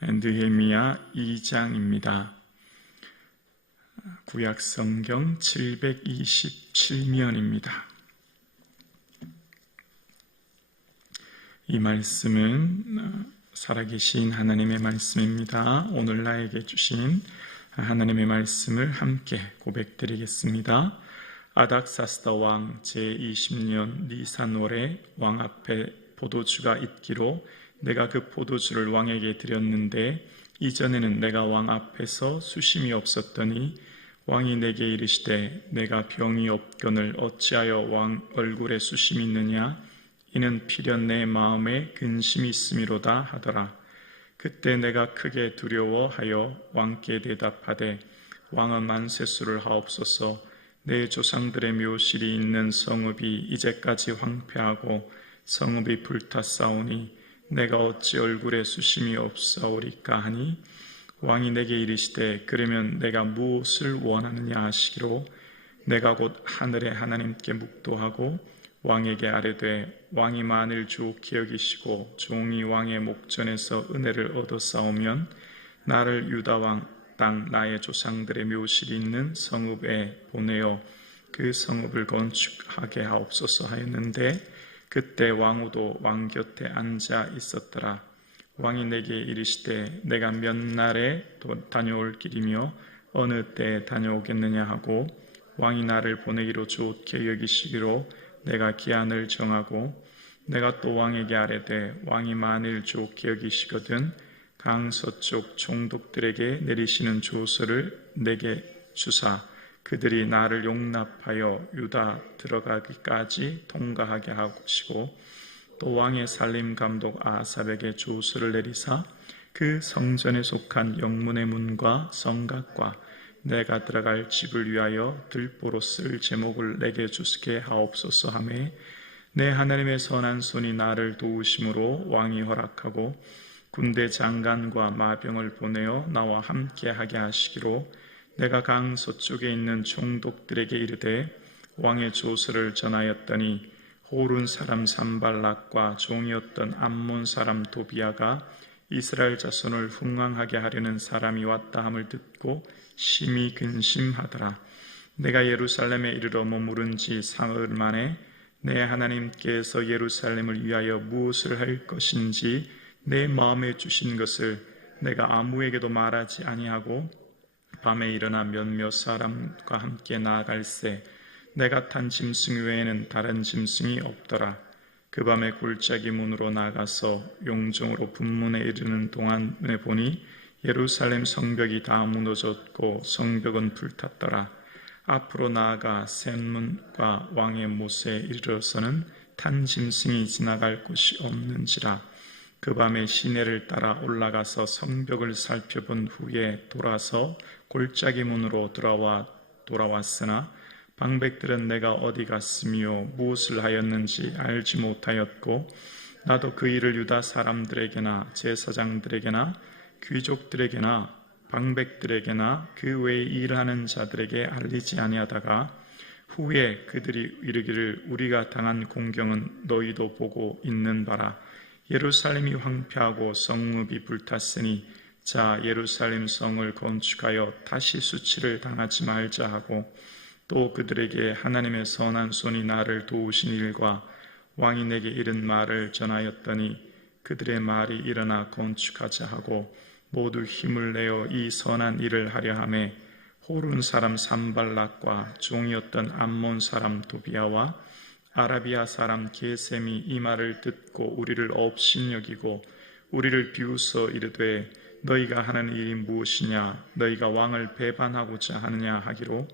느헤미야 2장입니다. 구약성경 727면입니다. 이 말씀은 살아계신 하나님의 말씀입니다. 오늘 나에게 주신 하나님의 말씀을 함께 고백드리겠습니다. 아닥사스다 왕 제20년 니산월에 왕 앞에 포도주가 있기로 내가 그 포도주를 왕에게 드렸는데 이전에는 내가 왕 앞에서 수심이 없었더니 왕이 내게 이르시되 내가 병이 없거늘 어찌하여 왕 얼굴에 수심이 있느냐 이는 필연 내 마음에 근심이 있음이로다 하더라. 그때 내가 크게 두려워하여 왕께 대답하되 왕은 만세수를 하옵소서. 내 조상들의 묘실이 있는 성읍이 이제까지 황폐하고 성읍이 불탔사오니 내가 어찌 얼굴에 수심이 없사오리까 하니 왕이 내게 이르시되 그러면 내가 무엇을 원하느냐 하시기로 내가 곧 하늘의 하나님께 묵도하고 왕에게 아뢰되 왕이 만일 좋게 여기시고 종이 왕의 목전에서 은혜를 얻어싸우면 나를 유다 왕 땅 나의 조상들의 묘실이 있는 성읍에 보내어 그 성읍을 건축하게 하옵소서 하였는데 그때 왕후도 왕 곁에 앉아 있었더라. 왕이 내게 이르시되 내가 몇 날에 다녀올 길이며 어느 때에 다녀오겠느냐 하고 왕이 나를 보내기로 좋게 여기시기로 내가 기한을 정하고 내가 또 왕에게 아뢰되 왕이 만일 좋게 여기시거든 강서쪽 총독들에게 내리시는 조서를 내게 주사 그들이 나를 용납하여 유다 들어가기까지 통과하게 하시고 또 왕의 살림 감독 아삽에게 조서를 내리사 그 성전에 속한 영문의 문과 성곽과 내가 들어갈 집을 위하여 들보로 쓸 제목을 내게 주시게 하옵소서 하매 내 하나님의 선한 손이 나를 도우심으로 왕이 허락하고 군대 장관과 마병을 보내어 나와 함께 하게 하시기로 내가 강서쪽에 있는 총독들에게 이르되 왕의 조서를 전하였더니 호른 사람 산발락과 종이었던 암몬 사람 도비아가 이스라엘 자손을 흥왕하게 하려는 사람이 왔다 함을 듣고 심히 근심하더라. 내가 예루살렘에 이르러 머무른 지 사흘 만에 내 하나님께서 예루살렘을 위하여 무엇을 할 것인지 내 마음에 주신 것을 내가 아무에게도 말하지 아니하고 밤에 일어나 몇몇 사람과 함께 나아갈새 내가 탄 짐승 외에는 다른 짐승이 없더라. 그 밤에 골짜기 문으로 나가서 용종으로 분문에 이르는 동안에 보니 예루살렘 성벽이 다 무너졌고 성벽은 불탔더라. 앞으로 나아가 샘문과 왕의 못에 이르러서는 탄 짐승이 지나갈 곳이 없는지라. 그 밤에 시내를 따라 올라가서 성벽을 살펴본 후에 돌아서 골짜기 문으로 돌아왔으나 방백들은 내가 어디 갔으며 무엇을 하였는지 알지 못하였고 나도 그 일을 유다 사람들에게나 제사장들에게나 귀족들에게나 방백들에게나 그 외에 일하는 자들에게 알리지 아니하다가 후에 그들이 이르기를 우리가 당한 공경은 너희도 보고 있는 바라. 예루살렘이 황폐하고 성읍이 불탔으니 자 예루살렘 성을 건축하여 다시 수치를 당하지 말자 하고 또 그들에게 하나님의 선한 손이 나를 도우신 일과 왕이 내게 이른 말을 전하였더니 그들의 말이 일어나 건축하자 하고 모두 힘을 내어 이 선한 일을 하려 하매 호른 사람 산발락과 종이었던 암몬 사람 도비아와 아라비아 사람 게셈이 이 말을 듣고 우리를 업신여기고 우리를 비웃어 이르되 너희가 하는 일이 무엇이냐 너희가 왕을 배반하고자 하느냐 하기로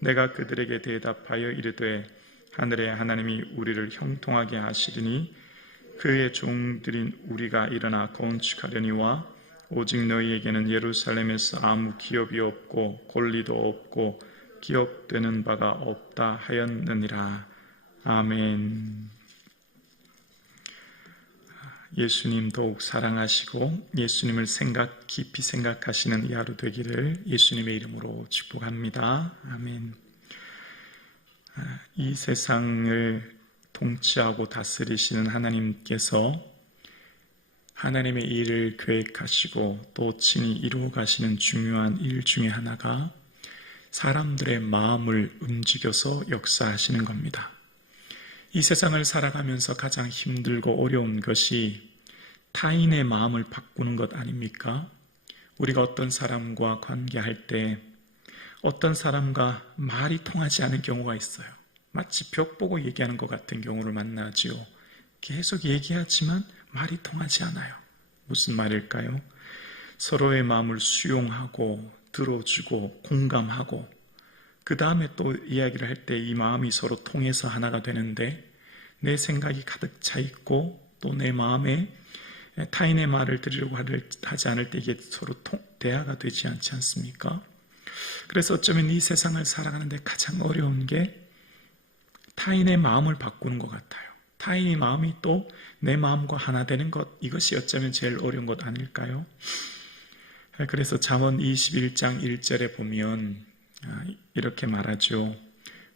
내가 그들에게 대답하여 이르되 하늘의 하나님이 우리를 형통하게 하시리니 그의 종들인 우리가 일어나 건축하려니와 오직 너희에게는 예루살렘에서 아무 기업이 없고 권리도 없고 기억되는 바가 없다 하였느니라. 아멘. 예수님 더욱 사랑하시고 예수님을 깊이 생각하시는 이 하루 되기를 예수님의 이름으로 축복합니다. 아멘. 이 세상을 통치하고 다스리시는 하나님께서 하나님의 일을 계획하시고 또 친히 이루어 가시는 중요한 일 중에 하나가 사람들의 마음을 움직여서 역사하시는 겁니다. 이 세상을 살아가면서 가장 힘들고 어려운 것이 타인의 마음을 바꾸는 것 아닙니까? 우리가 어떤 사람과 관계할 때 어떤 사람과 말이 통하지 않은 경우가 있어요. 마치 벽 보고 얘기하는 것 같은 경우를 만나지요. 계속 얘기하지만 말이 통하지 않아요. 무슨 말일까요? 서로의 마음을 수용하고 들어주고 공감하고 그 다음에 또 이야기를 할 때 이 마음이 서로 통해서 하나가 되는데 내 생각이 가득 차 있고 또 내 마음에 타인의 말을 들으려고 하지 않을 때 이게 서로 대화가 되지 않지 않습니까? 그래서 어쩌면 이 세상을 살아가는데 가장 어려운 게 타인의 마음을 바꾸는 것 같아요. 타인의 마음이 또 내 마음과 하나 되는 것, 이것이 어쩌면 제일 어려운 것 아닐까요? 그래서 잠언 21장 1절에 보면 이렇게 말하죠.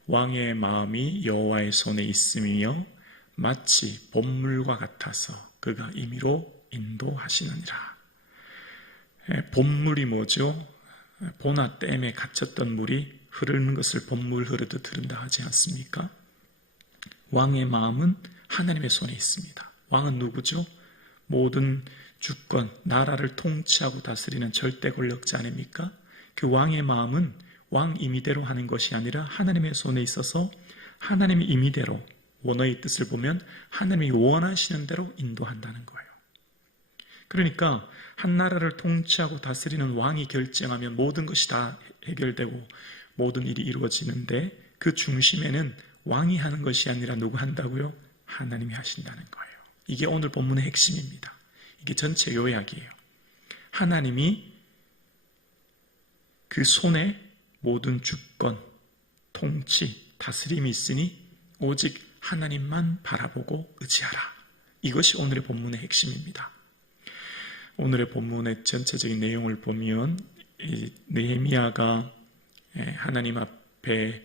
왕의 마음이 여호와의 손에 있으며 마치 봇물과 같아서 그가 임의로 인도하시느니라. 봇물이 뭐죠? 보나 댐에 갇혔던 물이 흐르는 것을 봇물 흐르듯 흐른다 하지 않습니까? 왕의 마음은 하나님의 손에 있습니다. 왕은 누구죠? 모든 주권, 나라를 통치하고 다스리는 절대 권력자 아닙니까? 그 왕의 마음은 왕 임의대로 하는 것이 아니라 하나님의 손에 있어서 하나님의 임의대로, 원어의 뜻을 보면 하나님이 원하시는 대로 인도한다는 거예요. 그러니까 한 나라를 통치하고 다스리는 왕이 결정하면 모든 것이 다 해결되고 모든 일이 이루어지는데 그 중심에는 왕이 하는 것이 아니라 누가 한다고요? 하나님이 하신다는 거예요. 이게 오늘 본문의 핵심입니다. 이게 전체 요약이에요. 하나님이 그 손에 모든 주권, 통치, 다스림이 있으니 오직 하나님만 바라보고 의지하라. 이것이 오늘의 본문의 핵심입니다. 오늘의 본문의 전체적인 내용을 보면 느헤미야가 하나님 앞에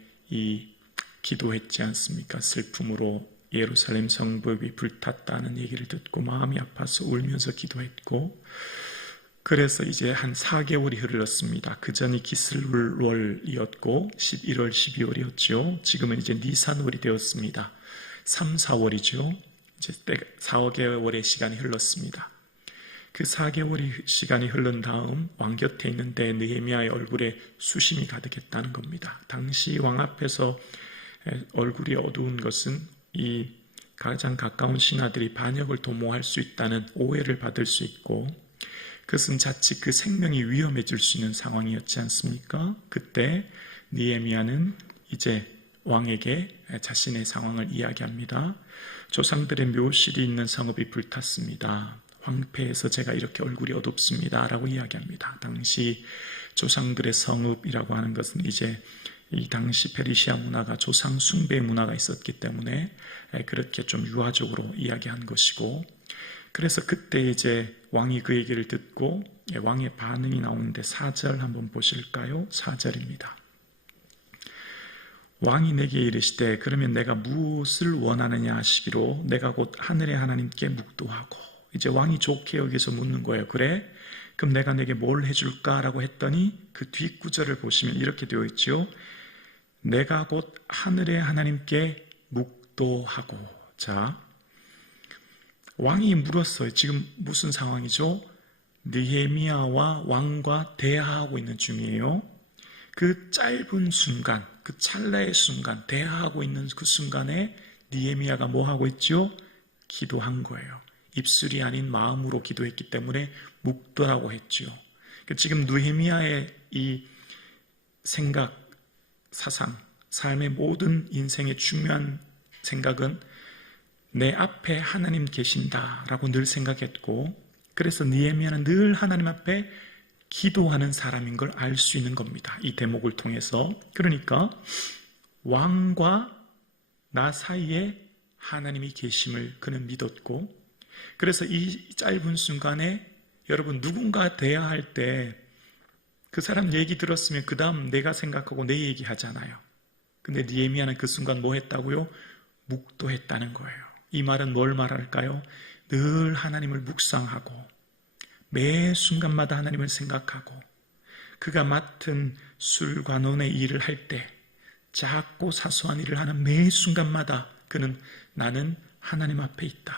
기도했지 않습니까? 슬픔으로 예루살렘 성벽이 불탔다는 얘기를 듣고 마음이 아파서 울면서 기도했고, 그래서 이제 한 4개월이 흘렀습니다. 그 전이 기슬월이었고 11월, 12월이었죠. 지금은 이제 니산월이 되었습니다. 3, 4월이죠. 이제 4개월의 시간이 흘렀습니다. 그 4개월의 시간이 흐른 다음 왕 곁에 있는데 느헤미야의 얼굴에 수심이 가득했다는 겁니다. 당시 왕 앞에서 얼굴이 어두운 것은 이 가장 가까운 신하들이 반역을 도모할 수 있다는 오해를 받을 수 있고, 그것은 자칫 그 생명이 위험해질 수 있는 상황이었지 않습니까? 그때 느헤미야는 이제 왕에게 자신의 상황을 이야기합니다. 조상들의 묘실이 있는 성읍이 불탔습니다. 황폐해서 제가 이렇게 얼굴이 어둡습니다. 라고 이야기합니다. 당시 조상들의 성읍이라고 하는 것은 이제 이 당시 페르시아 문화가 조상 숭배 문화가 있었기 때문에 그렇게 좀 유화적으로 이야기한 것이고, 그래서 그때 이제 왕이 그 얘기를 듣고 왕의 반응이 나오는데 4절 한번 보실까요? 4절입니다. 왕이 내게 이르시되 그러면 내가 무엇을 원하느냐 하시기로 내가 곧 하늘의 하나님께 묵도하고, 이제 왕이 좋게 여기서 묻는 거예요. 그래? 그럼 내가 내게 뭘 해줄까? 라고 했더니 그 뒷구절을 보시면 이렇게 되어 있죠. 내가 곧 하늘의 하나님께 묵도하고. 자, 왕이 물었어요. 지금 무슨 상황이죠? 느헤미야와 왕과 대화하고 있는 중이에요. 그 짧은 순간, 그 찰나의 순간, 대화하고 있는 그 순간에 느헤미야가 뭐 하고 있죠? 기도한 거예요. 입술이 아닌 마음으로 기도했기 때문에 묵도라고 했죠. 지금 느헤미야의 이 생각, 사상, 삶의 모든 인생의 중요한 생각은 내 앞에 하나님 계신다라고 늘 생각했고, 그래서 느헤미야는 늘 하나님 앞에 기도하는 사람인 걸 알 수 있는 겁니다. 이 대목을 통해서. 그러니까 왕과 나 사이에 하나님이 계심을 그는 믿었고, 그래서 이 짧은 순간에 여러분 누군가 대화할 때 그 사람 얘기 들었으면 그 다음 내가 생각하고 내 얘기 하잖아요. 근데 느헤미야는 그 순간 뭐 했다고요? 묵도했다는 거예요. 이 말은 뭘 말할까요? 늘 하나님을 묵상하고 매 순간마다 하나님을 생각하고 그가 맡은 술관원의 일을 할 때 작고 사소한 일을 하는 매 순간마다 그는 나는 하나님 앞에 있다.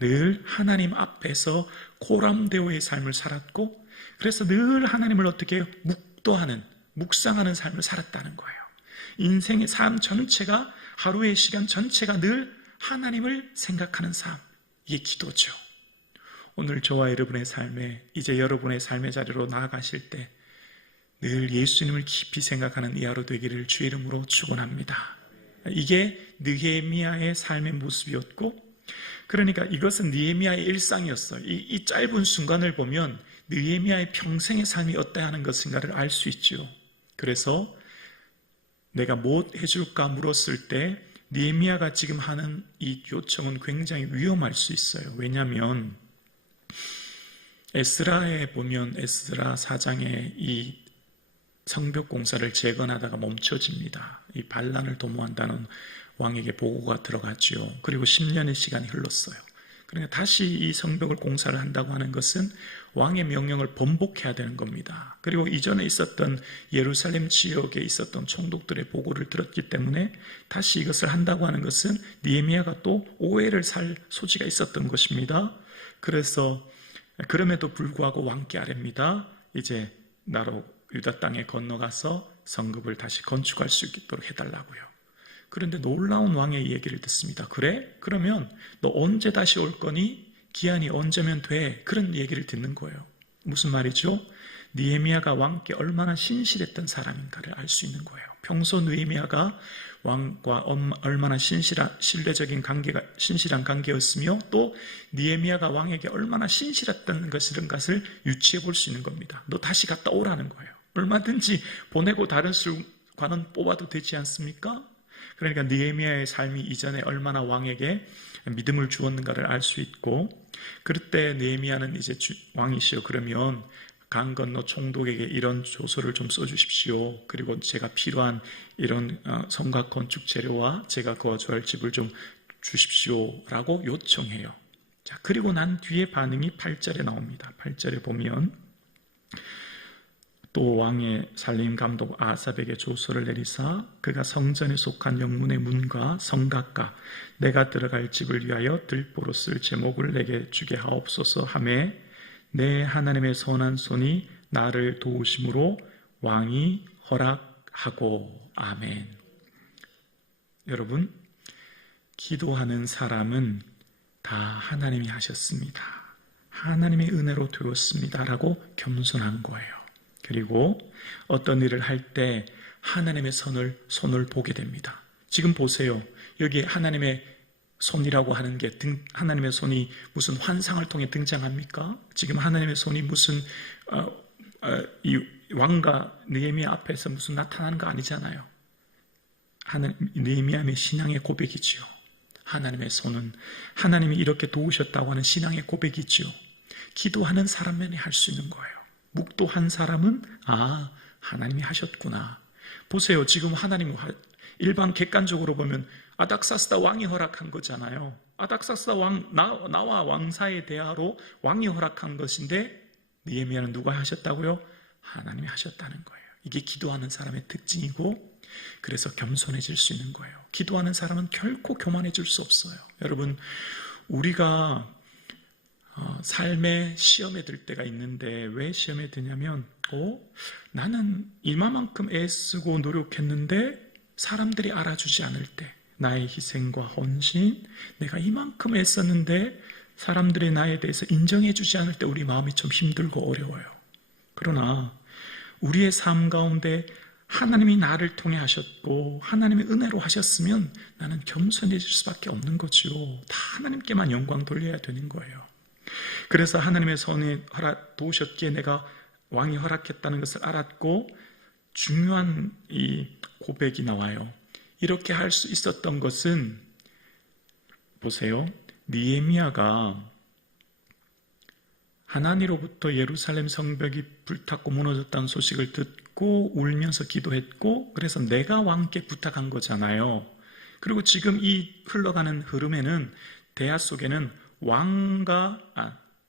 늘 하나님 앞에서 고람되어의 삶을 살았고 그래서 늘 하나님을 어떻게 묵도하는 묵상하는 삶을 살았다는 거예요. 인생의 삶 전체가 하루의 시간 전체가 늘 하나님을 생각하는 삶, 이게 기도죠. 오늘 저와 여러분의 삶에 이제 여러분의 삶의 자리로 나아가실 때 늘 예수님을 깊이 생각하는 이 하루 되기를 주의 이름으로 축원합니다. 이게 느헤미야의 삶의 모습이었고 그러니까 이것은 느헤미야의 일상이었어요. 이 짧은 순간을 보면 느헤미야의 평생의 삶이 어떠해야 하는 것인가를 알 수 있죠. 그래서 내가 뭐 해줄까 물었을 때 느헤미야가 지금 하는 이 요청은 굉장히 위험할 수 있어요. 왜냐하면 에스라에 보면 에스라 4장에 이 성벽 공사를 재건하다가 멈춰집니다. 이 반란을 도모한다는 왕에게 보고가 들어갔죠. 그리고 10년의 시간이 흘렀어요. 그러니까 다시 이 성벽을 공사를 한다고 하는 것은 왕의 명령을 번복해야 되는 겁니다. 그리고 이전에 있었던 예루살렘 지역에 있었던 총독들의 보고를 들었기 때문에 다시 이것을 한다고 하는 것은 느헤미야가 또 오해를 살 소지가 있었던 것입니다. 그래서 그럼에도 불구하고 왕께 아뢰입니다. 이제 나로 유다 땅에 건너가서 성읍을 다시 건축할 수 있도록 해달라고요. 그런데 놀라운 왕의 얘기를 듣습니다. 그래? 그러면 너 언제 다시 올 거니? 기한이 언제면 돼? 그런 얘기를 듣는 거예요. 무슨 말이죠? 느헤미야가 왕께 얼마나 신실했던 사람인가를 알 수 있는 거예요. 평소 느헤미야가 왕과 얼마나 신뢰적인 관계가 신실한 관계였으며 또 느헤미야가 왕에게 얼마나 신실했던 것을 유추해 볼 수 있는 겁니다. 너 다시 갔다 오라는 거예요. 얼마든지 보내고 다른 술관은 뽑아도 되지 않습니까? 그러니까 느헤미야의 삶이 이전에 얼마나 왕에게 믿음을 주었는가를 알 수 있고 그럴 때 느헤미야는 이제 왕이시여 그러면 강 건너 총독에게 이런 조서를 좀 써주십시오. 그리고 제가 필요한 이런 성곽 건축 재료와 제가 거주할 집을 좀 주십시오 라고 요청해요. 자, 그리고 난 뒤에 반응이 8절에 나옵니다. 8절에 보면 또 왕의 살림 감독 아삽에게 조서를 내리사 그가 성전에 속한 영문의 문과 성곽과 내가 들어갈 집을 위하여 들보로 쓸 제목을 내게 주게 하옵소서 하매 내 하나님의 선한 손이 나를 도우심으로 왕이 허락하고 아멘. 여러분, 기도하는 사람은 다 하나님이 하셨습니다. 하나님의 은혜로 되었습니다 라고 겸손한 거예요. 그리고 어떤 일을 할 때 하나님의 손을 보게 됩니다. 지금 보세요. 여기 하나님의 손이라고 하는 게 하나님의 손이 무슨 환상을 통해 등장합니까? 지금 하나님의 손이 무슨 이 왕과 느헤미야 앞에서 무슨 나타나는 거 아니잖아요. 느헤미야의 신앙의 고백이지요. 하나님의 손은 하나님이 이렇게 도우셨다고 하는 신앙의 고백이지요. 기도하는 사람만이 할 수 있는 거예요. 묵도한 사람은 하나님이 하셨구나. 보세요. 지금 하나님 일반 객관적으로 보면 아닥사스다 왕이 허락한 거잖아요. 아닥사스다 나와 왕사의 대화로 왕이 허락한 것인데 느헤미야는 누가 하셨다고요? 하나님이 하셨다는 거예요. 이게 기도하는 사람의 특징이고 그래서 겸손해질 수 있는 거예요. 기도하는 사람은 결코 교만해질 수 없어요. 여러분, 우리가 삶의 시험에 들 때가 있는데 왜 시험에 드냐면 나는 이만큼 애쓰고 노력했는데 사람들이 알아주지 않을 때 나의 희생과 헌신, 내가 이만큼 애썼는데 사람들이 나에 대해서 인정해주지 않을 때 우리 마음이 좀 힘들고 어려워요. 그러나 우리의 삶 가운데 하나님이 나를 통해 하셨고 하나님의 은혜로 하셨으면 나는 겸손해질 수밖에 없는 거죠. 다 하나님께만 영광 돌려야 되는 거예요. 그래서 하나님의 손이 도우셨기에 내가 왕이 허락했다는 것을 알았고 중요한 이 고백이 나와요. 이렇게 할 수 있었던 것은 보세요. 느헤미야가 하나님으로부터 예루살렘 성벽이 불탔고 무너졌다는 소식을 듣고 울면서 기도했고 그래서 내가 왕께 부탁한 거잖아요. 그리고 지금 이 흘러가는 흐름에는 대화 속에는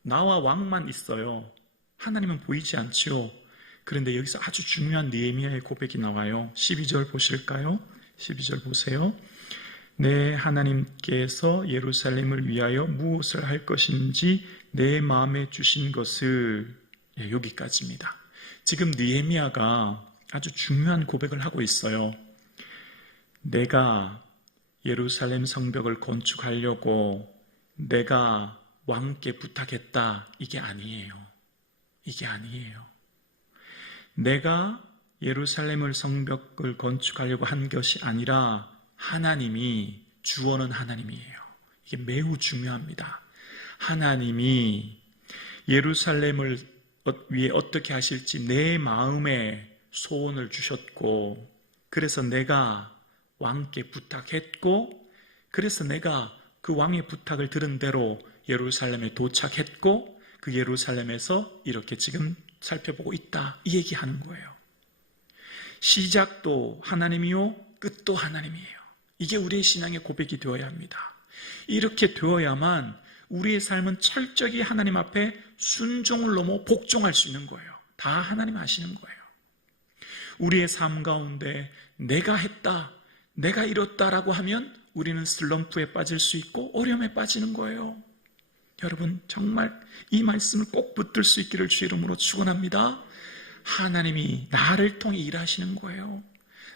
나와 왕만 있어요. 하나님은 보이지 않지요. 그런데 여기서 아주 중요한 느헤미야의 고백이 나와요. 12절 보실까요? 12절 보세요. 내 하나님께서 예루살렘을 위하여 무엇을 할 것인지 내 마음에 주신 것을, 여기까지입니다. 지금 느헤미야가 아주 중요한 고백을 하고 있어요. 내가 예루살렘 성벽을 건축하려고 내가 왕께 부탁했다. 이게 아니에요. 이게 아니에요. 내가 예루살렘을 성벽을 건축하려고 한 것이 아니라 하나님이, 주어는 하나님이에요. 이게 매우 중요합니다. 하나님이 예루살렘을 위해 어떻게 하실지 내 마음에 소원을 주셨고, 그래서 내가 왕께 부탁했고, 그래서 내가 그 왕의 부탁을 들은 대로 예루살렘에 도착했고, 그 예루살렘에서 이렇게 지금 살펴보고 있다. 이 얘기하는 거예요. 시작도 하나님이요, 끝도 하나님이에요. 이게 우리의 신앙의 고백이 되어야 합니다. 이렇게 되어야만 우리의 삶은 철저히 하나님 앞에 순종을 넘어 복종할 수 있는 거예요. 다 하나님 하시는 거예요. 우리의 삶 가운데 내가 했다, 내가 이뤘다라고 하면 우리는 슬럼프에 빠질 수 있고 어려움에 빠지는 거예요. 여러분, 정말 이 말씀을 꼭 붙들 수 있기를 주의 이름으로 축원합니다. 하나님이 나를 통해 일하시는 거예요.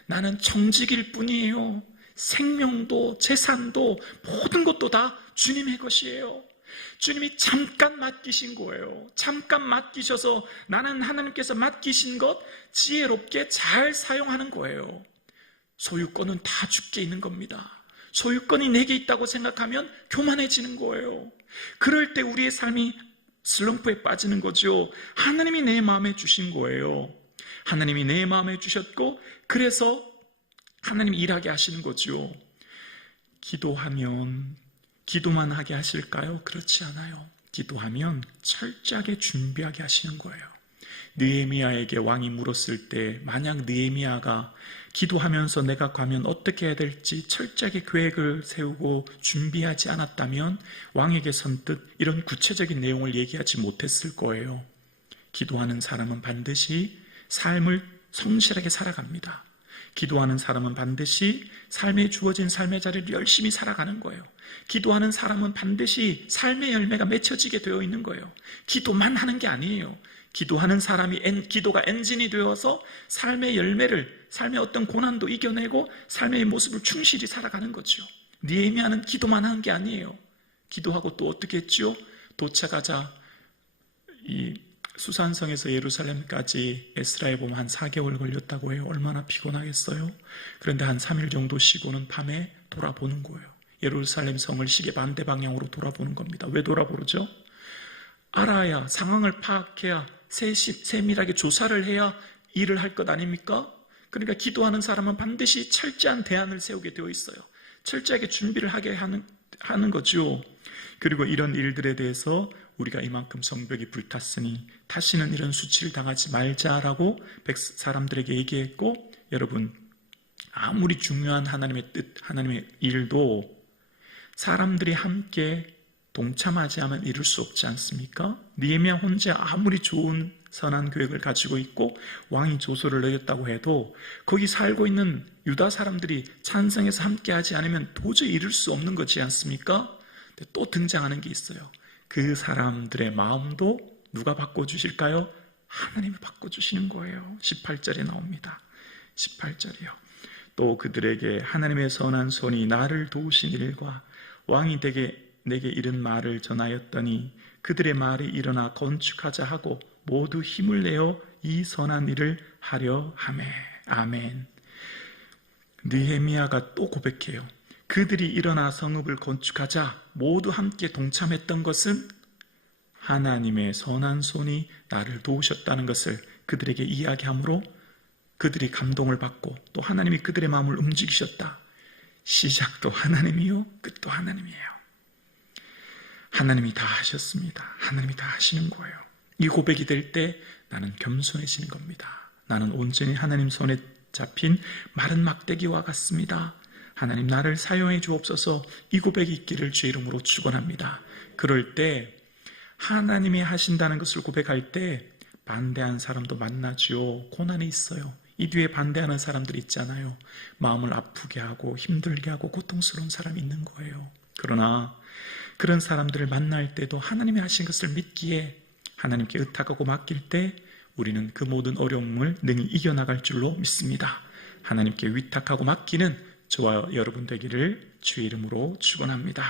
나는 청직일 뿐이에요. 생명도 재산도 모든 것도 다 주님의 것이에요. 주님이 잠깐 맡기신 거예요. 잠깐 맡기셔서 나는 하나님께서 맡기신 것 지혜롭게 잘 사용하는 거예요. 소유권은 다 주께 있는 겁니다. 소유권이 내게 있다고 생각하면 교만해지는 거예요. 그럴 때 우리의 삶이 슬럼프에 빠지는 거죠. 하나님이 내 마음에 주신 거예요. 하나님이 내 마음에 주셨고, 그래서 하나님이 일하게 하시는 거죠. 기도하면 기도만 하게 하실까요? 그렇지 않아요. 기도하면 철저하게 준비하게 하시는 거예요. 느헤미야에게 왕이 물었을 때 만약 느헤미야가 기도하면서 내가 가면 어떻게 해야 될지 철저하게 계획을 세우고 준비하지 않았다면 왕에게 선뜻 이런 구체적인 내용을 얘기하지 못했을 거예요. 기도하는 사람은 반드시 삶을 성실하게 살아갑니다. 기도하는 사람은 반드시 삶에 주어진 삶의 자리를 열심히 살아가는 거예요. 기도하는 사람은 반드시 삶의 열매가 맺혀지게 되어 있는 거예요. 기도만 하는 게 아니에요. 기도하는 사람이 기도가 엔진이 되어서 삶의 열매를, 삶의 어떤 고난도 이겨내고 삶의 모습을 충실히 살아가는 거죠. 느헤미야는 기도만 하는 게 아니에요. 기도하고 또 어떻게 했죠? 도착하자 이 수산성에서 예루살렘까지 에스라에 보면 한 4개월 걸렸다고 해요. 얼마나 피곤하겠어요? 그런데 한 3일 정도 쉬고는 밤에 돌아보는 거예요. 예루살렘 성을 시계 반대 방향으로 돌아보는 겁니다. 왜 돌아보죠? 알아야, 상황을 파악해야, 세밀하게 조사를 해야 일을 할 것 아닙니까? 그러니까 기도하는 사람은 반드시 철저한 대안을 세우게 되어 있어요. 철저하게 준비를 하게 하는 거죠. 그리고 이런 일들에 대해서 우리가 이만큼 성벽이 불탔으니 다시는 이런 수치를 당하지 말자라고 사람들에게 얘기했고, 여러분, 아무리 중요한 하나님의 뜻, 하나님의 일도 사람들이 함께 동참하지 않으면 이룰 수 없지 않습니까? 느헤미야 혼자 아무리 좋은 선한 계획을 가지고 있고 왕이 조서를 내렸다고 해도 거기 살고 있는 유다 사람들이 찬성해서 함께하지 않으면 도저히 이룰 수 없는 거지 않습니까? 근데 또 등장하는 게 있어요. 그 사람들의 마음도 누가 바꿔주실까요? 하나님이 바꿔주시는 거예요. 18절에 나옵니다. 18절이요. 또 그들에게 하나님의 선한 손이 나를 도우신 일과 왕이 내게 이른 말을 전하였더니 그들의 말이 일어나 건축하자 하고 모두 힘을 내어 이 선한 일을 하려 하매. 아멘. 느헤미야가 또 고백해요. 그들이 일어나 성읍을 건축하자 모두 함께 동참했던 것은 하나님의 선한 손이 나를 도우셨다는 것을 그들에게 이야기하므로 그들이 감동을 받고 또 하나님이 그들의 마음을 움직이셨다. 시작도 하나님이요, 끝도 하나님이에요. 하나님이 다 하셨습니다. 하나님이 다 하시는 거예요. 이 고백이 될 때 나는 겸손해지는 겁니다. 나는 온전히 하나님 손에 잡힌 마른 막대기와 같습니다. 하나님 나를 사용해 주옵소서. 이 고백이 있기를 주의 이름으로 축원합니다. 그럴 때 하나님이 하신다는 것을 고백할 때 반대하는 사람도 만나지요. 고난이 있어요. 이 뒤에 반대하는 사람들이 있잖아요. 마음을 아프게 하고 힘들게 하고 고통스러운 사람이 있는 거예요. 그러나 그런 사람들을 만날 때도 하나님이 하신 것을 믿기에 하나님께 의탁하고 맡길 때 우리는 그 모든 어려움을 능히 이겨나갈 줄로 믿습니다. 하나님께 위탁하고 맡기는 저와 여러분 되기를 주의 이름으로 축원합니다.